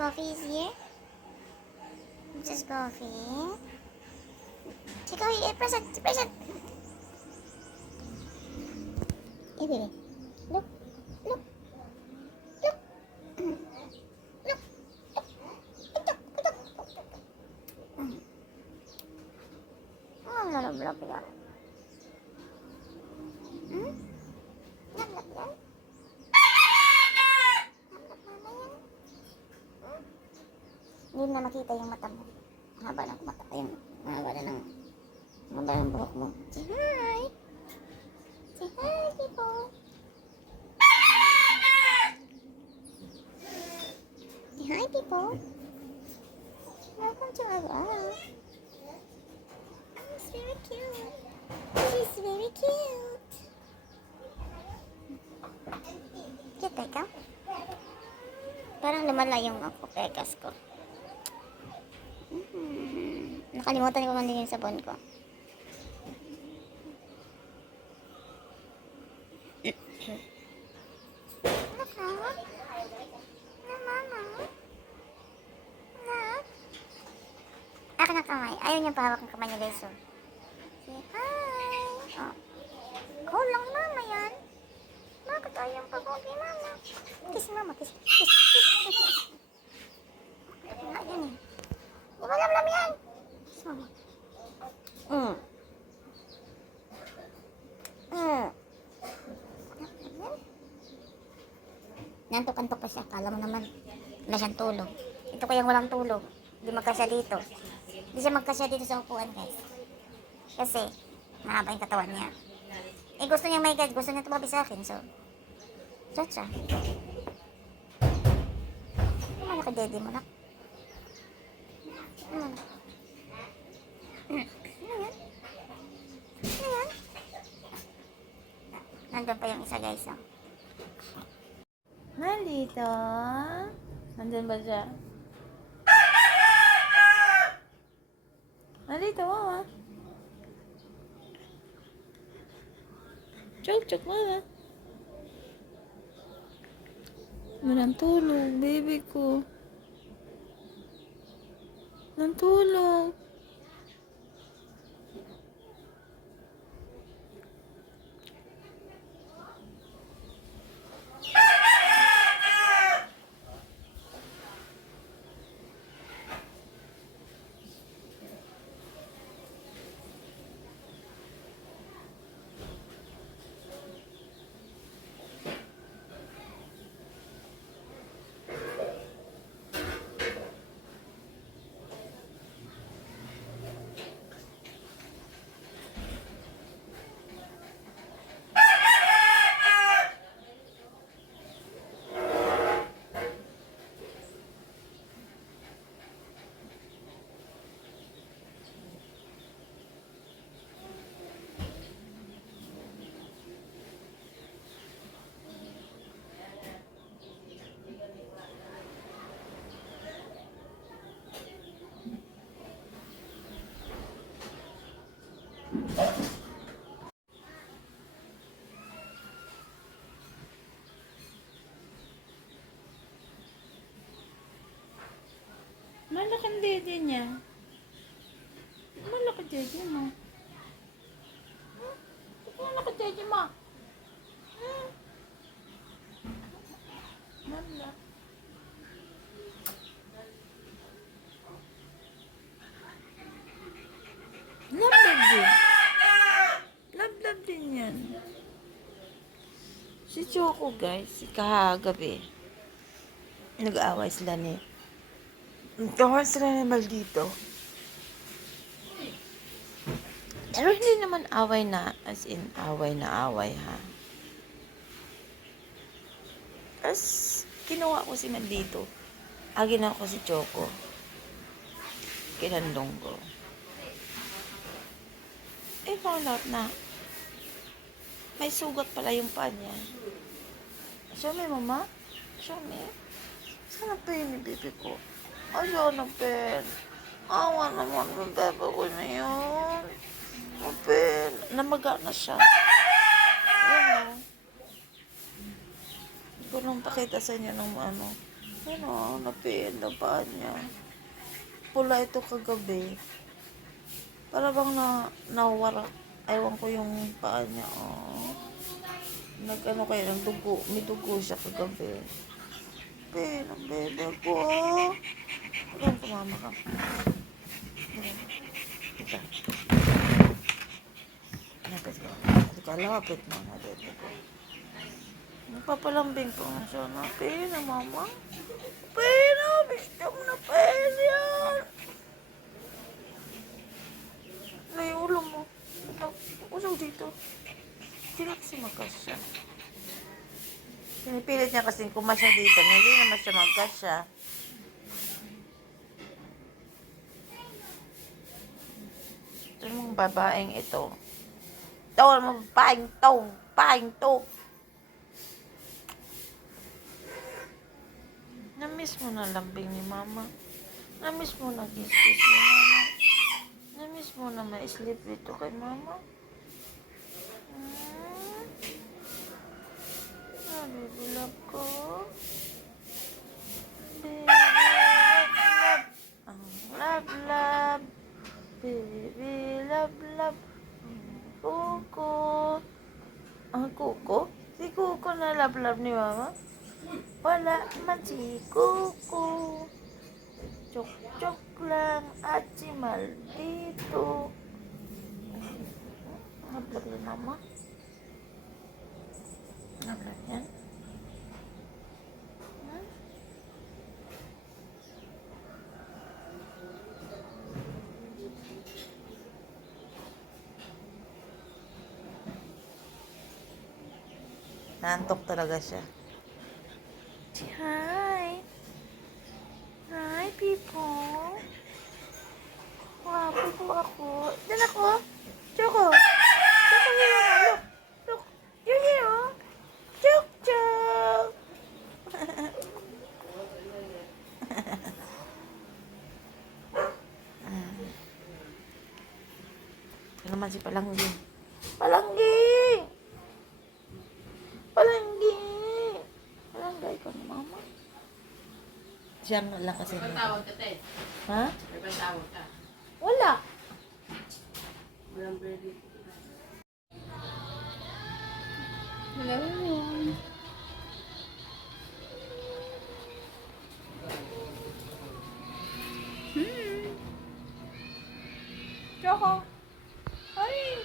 coffee is here. Just coffee. Si coffee, present. Present. Baby. Look. Look. Look. Look. Oh, lalo-lalo yan. Lalo-lalo yan. Hindi na makita yung mata mo. Haba ng mata. Ayun. Haba ng buhok mo. Say hi. Say hi, people. Say hi, people. Welcome to our house. It's very cute. She's very cute. Cute ka ikaw? Parang lumala yung pekas ko. Nakalimutan ko man din yung sabon ko. Akin ang kamay. Ayaw niya pahawak ng kamay niya, guys. So. Say hi. Oh. Call lang mama yan. Bakit ayaw pagogi mama? Kiss mama. Kiss. Kiss. Kiss. Nga yan eh. Di ba lam yan? Kiss mama. Nantok-antok pa siya. Kala mo naman wala siyang tulog. Ito kayang walang tulog. Hindi magkasya dito. Hindi siya magkasya dito sa upuan, guys. Kasi mahaba yung katawan niya. Eh gusto niya may guide. Gusto niya tumabi sa akin. So, chacha. Ano ka daddy mo na? Ano yan? Nandun pa yung isa, guys. Oh. Nandito. Nandun ba siya? Nandito, mama. Chok, mama. Walang tulog, baby ko. Walang tulog. Malaki ang dede niya. Malaki dede mo. Malaki dede mo. Malaki. Love din. Love din yan. Si Choco, guys, kahagabi. Nag-aaway sila ni Nag-aaway sila ni Maldito. Pero hindi naman away na, as in, away na away, ha. Tapos, kinuha ko si Maldito. Agin ako si Choco. Kinandong ko. Eh, found out na may sugat pala yung paa niya. Show me, mama. Show me. Sana pa yun yung baby ko. Ayaw na, Ben. Awa naman yung bebe ko na yun. Oh, Ben. Namaga na siya. Yan o. Hindi ko nang pakita sa inyo ng ano. Ano, napiin na paa niya. Pula ito kagabi. Para bang nawarak. Ewan ko yung paa niya. Oh. Nag-ano kayo, nagdugo. May dugo siya kagabi. Ang bebe ko. Ayan, tumama ka. Ayan. Ito. Lapit ko. Lapit mo na dito ko. Nagpapalambing po nga siya na. Pina, mama. Pina, bistom na pina yan. Ano yung ulo mo? Usog dito. Hindi na kasi magkasya. Pinipilit niya kasi kumasya dito. Hindi naman siya magkasya. Ito yung babaeng ito. Ito, paing to. Namiss mo na lambing ni mama. Namiss mo na kiss-kiss ni mama. Namiss mo na ma-sleep dito kay mama. Baby love ko. Baby love. Ang love. Baby love. Kuko. Ang kuko? Si kuko na love ni mama? Wala man si kuko. Chok lang at si maldito. Love ni mama? Love yan? Naantok talaga siya. Hi! Hi, people! Wapo po ako. Diyan ako! Choco! Choco yun ako! Look! Yun yun oh! Chok! Ito naman si Palanggi. Palanggay ko ni mama. Siya nga lang kasi. Patawag ka, te. Ha? May patawag ka. Wala. Walang birthday. Hello. Choco. Hi.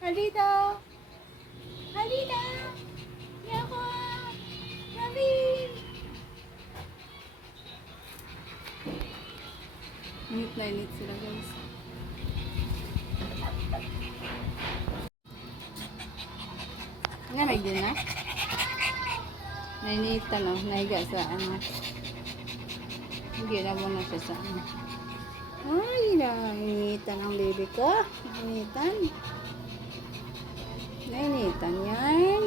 Halita. Yako. Nabi. Init sila guys. Nga may din na. Nainitan no, nahiga sa ano. Hindi na mo na siya sa ano. Ay, nainitan ang baby ko. Nainitan yan.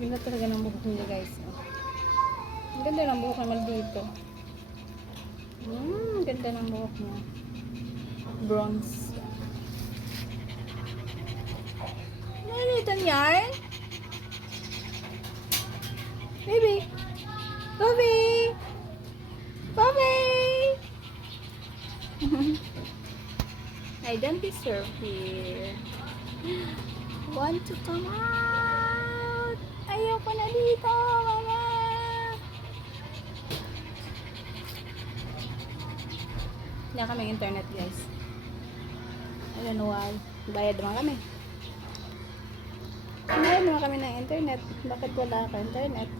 Ganda talaga ng buhok niya guys. Ang ganda ng buhok naman dito. Ganda ng buhok niya. Bronze. Nainitan yan? Baby! I don't deserve here. Want to come out? Ayoko na dito, mama. Wala kaming internet, guys. I don't know why. Bayad naman kami. Bayad naman kami ng internet. Bakit wala ka internet?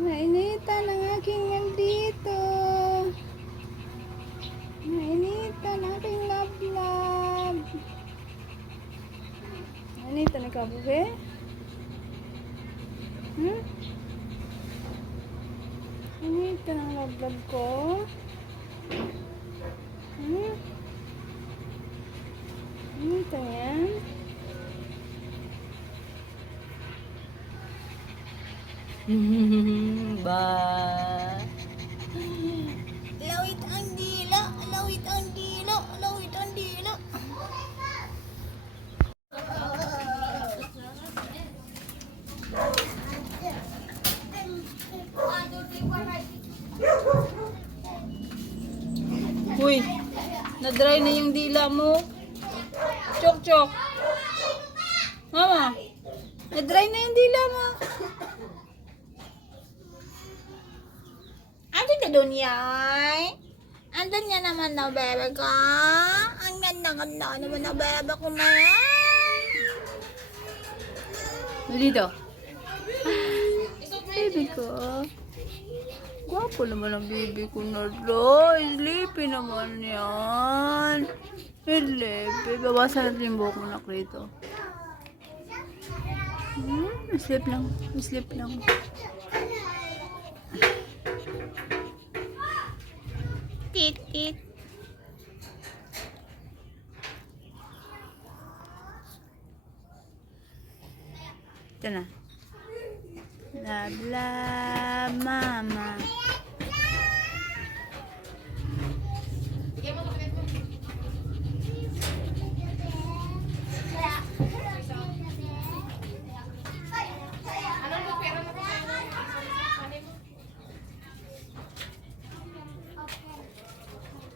Nainitan ang aking nandito. Nainitan ang aking love. Nainitan ikaw, bube? Nainitan ang love ko? Ba. Lawit ang dila, lawit ang dila, lawit ang dila. Uy, na-dry na yung dila mo. Chok, chok. Mama, na-dry na yung dila mo. Andun ka doon, yay? Andun niya naman na bebe ko. Ang ganda-ganda naman na bebe ko na yan. Dito. Baby ko. Gwapo naman ang baby ko na ro. Sleepy naman yan. Sleepy. Bawasan natin yung buhok mo na rito. Sleep lang. Sleep lang. Tit, tit. Ito na. Love, love, mama.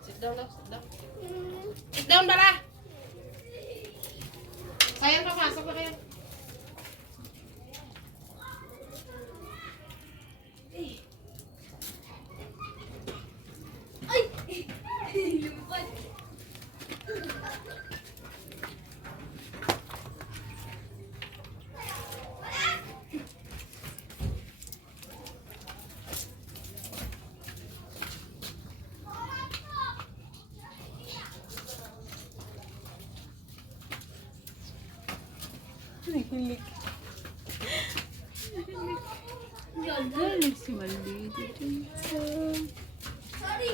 Sit down daw, sit down. Sit down, Bara! Sayang, papasok na kayo. Nahilig. Nahilig si Maldito. Sorry.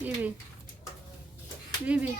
Bibi. Bibi.